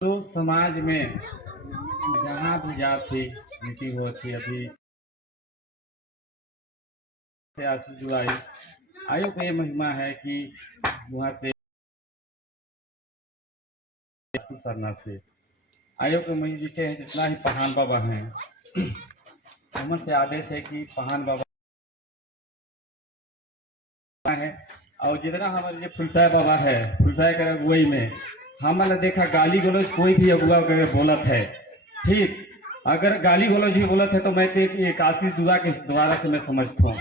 तो समाज में जहाँ भी जाति नीति हो थी अभी से आशीष जुलाई आयोग का ये महिमा है कि वहाँ से सरना से आयोग के महिमा जिसे हैं जितना ही पहान बाबा हैं हमन से आदेश है कि पहान बाबा है और जितना हमारे जो फुलसाय बाबा है फुलसाय कर अगुवई में हमने देखा गाली गलौज कोई भी अगुआ करके बोलत है ठीक अगर गाली गलौज भी बोलत है तो मैं तो एक आशीष दुआ के द्वारा से मैं समझता हूँ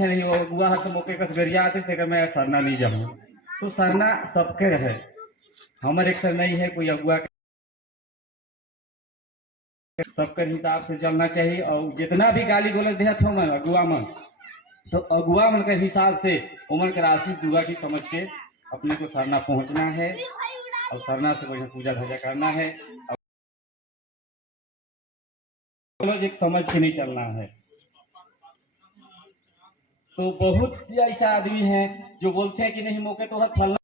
नहीं वो अगुआ हर मौके का गरिया आते थे मैं सरना नहीं जाऊँ तो सरना सबके रहे हमारे एक सर नहीं है कोई अगुआ सबके हिसाब से चलना चाहिए और जितना भी गाली गलौज दिया था मन अगुआ मन तो अगुआ मन के हिसाब से उमर के आशीष दुआ की समझ के अपने को सरना पहुंचना है और सरना से बढ़िया पूजा धजा करना है और एक समझ के नहीं चलना है। तो बहुत ऐसा आदमी है जो बोलते हैं कि नहीं मौके तो हर फलना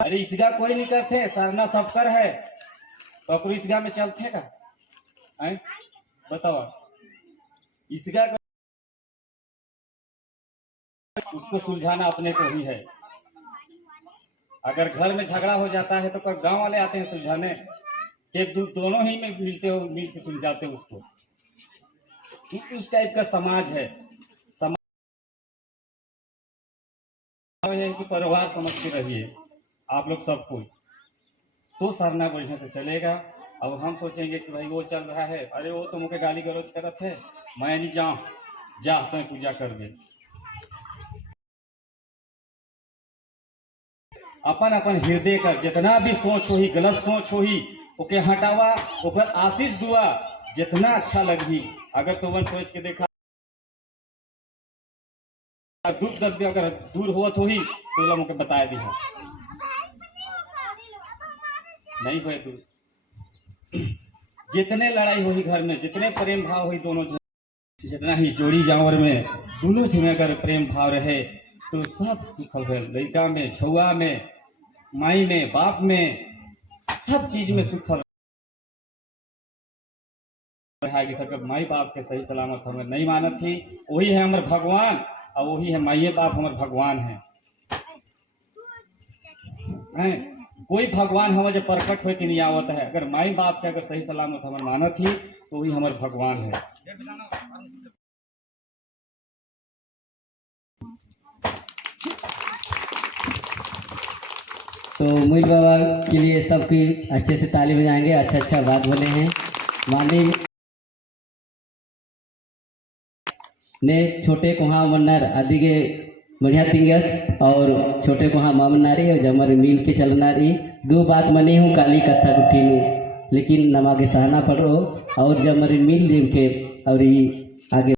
अरे इसगा कोई नहीं करते सरना सब कर है तो इसगा में चलते का बताओ इसगा उसको सुलझाना अपने को ही है। अगर घर में झगड़ा हो जाता है तो गांव वाले आते हैं सुलझाने एक दोनों ही में मिलते हो मिल के सुलझाते हो उसको उस टाइप का समाज है। समाज है कि परिवार समझ के रहिए आप लोग सब कुछ तो सरना बढ़िया से चलेगा। अब हम सोचेंगे कि भाई वो चल रहा है अरे वो तो मुझे गाली गलौज करत है मैं नहीं जाऊँ जा तो पूजा कर दे अपन अपन हृदय का जितना भी सोच हो ही गलत सोच हो ही ओके हटावा ओकर आशीष दुआ जितना अच्छा लगी अगर तो वन सोच के देखा दुख दर्द अगर दूर हुआ तो ही तो लोग मुझे बताया दिया नहीं हुए दूर जितने लड़ाई हुई घर में जितने प्रेम भाव हुई दोनों जितना ही जोड़ी जानवर में दोनों में अगर प्रेम भाव रहे तो सब सुखल है लड़का में छुआ में माई में बाप में सब चीज में सुखल है कि सब माई बाप के सही सलामत हमें नहीं मानत थी वही है हमारे भगवान और वही है माइए बाप हमारे भगवान है कोई भगवान हमारे प्रकट हो कि नहीं आवत है अगर माई बाप के अगर सही सलामत हमारे मानत थी तो वही हमारे भगवान है। तो मुइल बाबा के लिए सबकी अच्छे से ताली बजाएंगे अच्छा बात बोले हैं माननीय ने छोटे कुहा मन्नर आदि के बढ़िया तिंगस और छोटे कुहा मामनारी और जमर मिल के चलनारी दो बात मनी हूँ काली कथा कुटी में लेकिन नमा के सहना पड़ो और जमर मिल देव के और आगे